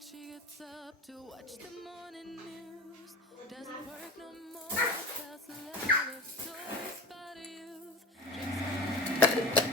when she gets up to watch the morning news. Doesn't work no more, tells a lot of stories about youth.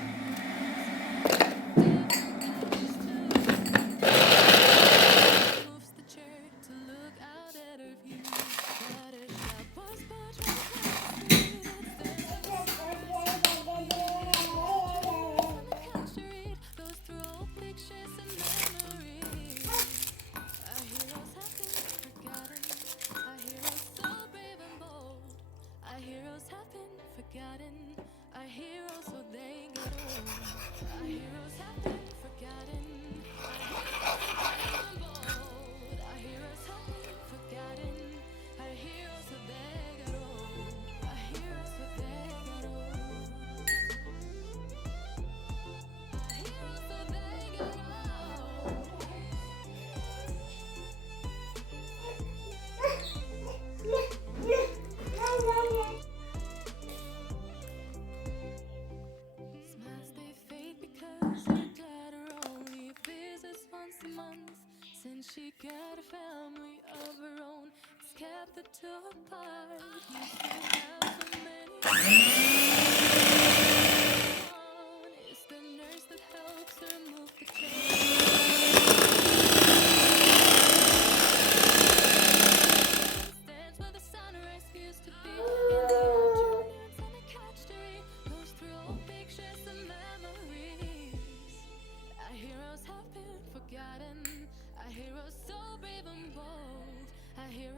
months since she got a family of her own. It's kept the two apart. You should have so many.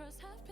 just have